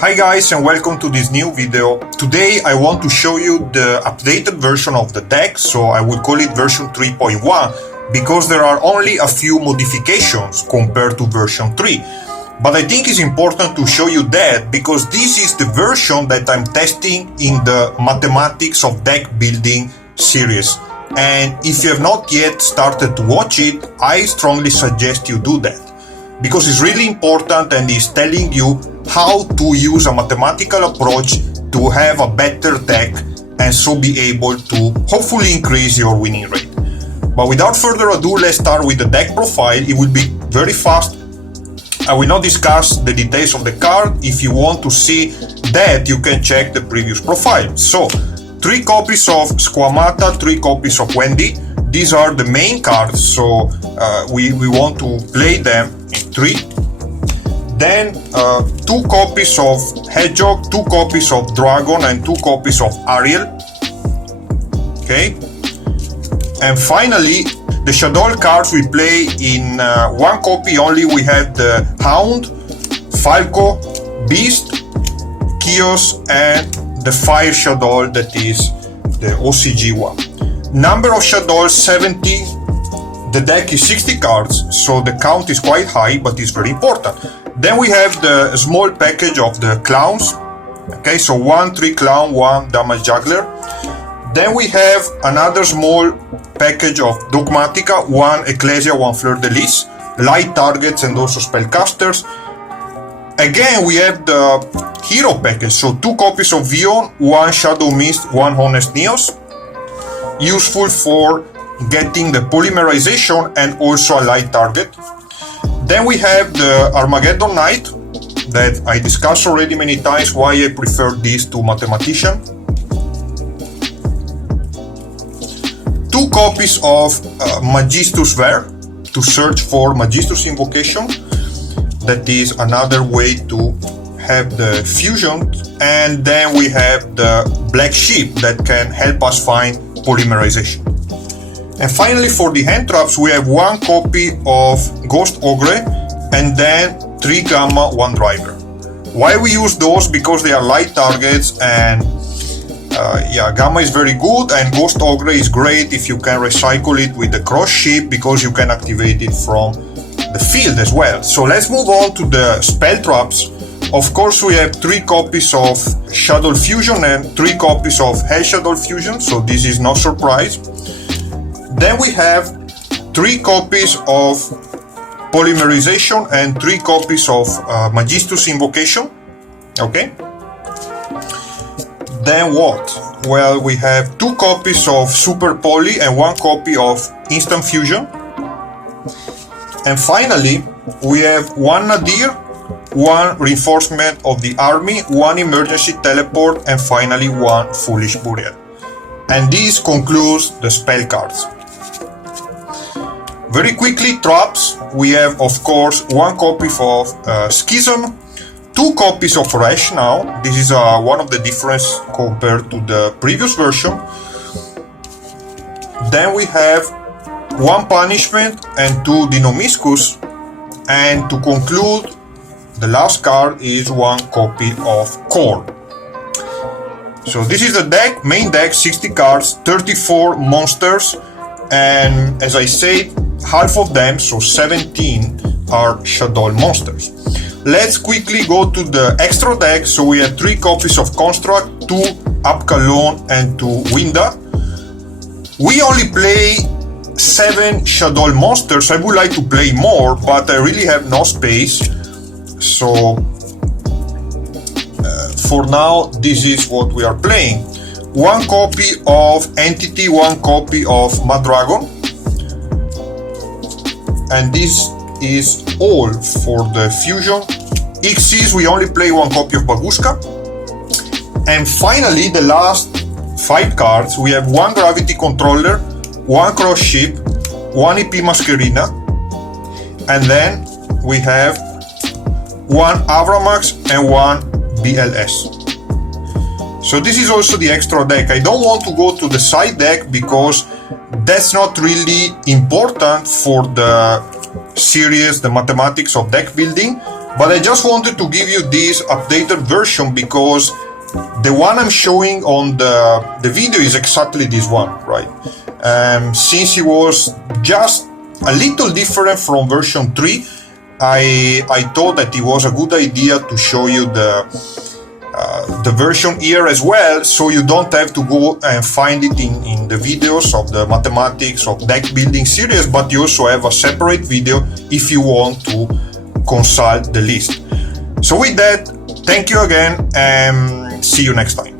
Hi guys, and welcome to this new video. Today I want to show you the updated version of the deck, so I would call it version 3.1 because there are only a few modifications compared to version 3. But I think it's important to show you that because this is the version that I'm testing in the Mathematics of Deck Building series. And if you have not yet started to watch it, I strongly suggest you do that, because it's really important and it's telling you how to use a mathematical approach to have a better deck and so be able to hopefully increase your winning rate. But without further ado, let's start with the deck profile. It will be very fast. I will not discuss the details of the card. If you want to see that, you can check the previous profile. So, 3 copies of Squamata, 3 copies of Wendy. These are the main cards, so we want to play them in 3. Then 2 copies of Hedgehog, 2 copies of Dragon, and 2 copies of Ariel. Okay. And finally, the Shaddoll cards we play in 1 copy only. We have the Hound, Falco, Beast, Chaos, and the Fire Shaddoll, that is the OCG one. Number of Shaddoll 70. The deck is 60 cards, so the count is quite high, but it's very important. Then we have the small package of the clowns. Okay, so 1 3 clown, 1 damage juggler. Then we have another small package of Dogmatica, 1 Ecclesia, 1 Fleur de Lis, light targets and also spellcasters. Again, we have the hero package, so 2 copies of Vion, 1 Shadow Mist, 1 Honest Neos. Useful for getting the polymerization and also a light target. Then we have the Armageddon Knight that I discussed already many times why I prefer this to Mathematician. 2 copies of Magistus Ver to search for Magistus Invocation. That is another way to have the fusion. And then we have the Black Sheep that can help us find polymerization. And finally, for the hand traps, we have 1 copy of Ghost Ogre and then 3 Gamma, 1 Driver. Why we use those? Because they are light targets, and Gamma is very good, and Ghost Ogre is great if you can recycle it with the Cross Ship, because you can activate it from the field as well. So let's move on to the spell traps. Of course, we have 3 copies of Shaddoll Fusion and 3 copies of Hell Shaddoll Fusion, so this is no surprise. Then we have 3 copies of Polymerization and 3 copies of Magistus Invocation. Okay. Then what? Well, we have 2 copies of Super Poly and 1 copy of Instant Fusion. And finally, we have 1 Nadir, 1 Reinforcement of the Army, 1 Emergency Teleport, and finally 1 Foolish Burial. And this concludes the spell cards. Very quickly, traps. We have, of course, 1 copy of Schism, 2 copies of Resh now. This is one of the difference compared to the previous version. Then we have 1 Punishment and 2 Dinomischus. And to conclude, the last card is 1 copy of Core. So this is the deck, main deck, 60 cards, 34 monsters, and as I said, half of them, so 17, are Shaddoll monsters. Let's quickly go to the extra deck. So we have 3 copies of Construct, 2 Abkalon, and 2 Winda. We only play 7 Shaddoll monsters. I would like to play more, but I really have no space. So for now, this is what we are playing. 1 copy of Entity, 1 copy of Madragon. And this is all for the fusion. Xyz, we only play 1 copy of Baguska. And finally, the last 5 cards, we have 1 Gravity Controller, 1 Cross Ship, 1 EP Mascherina, and then we have 1 Avramax and 1 BLS. So this is also the extra deck. I don't want to go to the side deck because that's not really important for the series, the Mathematics of Deck Building. But I just wanted to give you this updated version because the one I'm showing on the video is exactly this one, right? Since it was just a little different from version 3, I thought that it was a good idea to show you the version here as well, so you don't have to go and find it in the videos of the mathematics of deck building series, but you also have a separate video if you want to consult the list. So with that, thank you again and see you next time.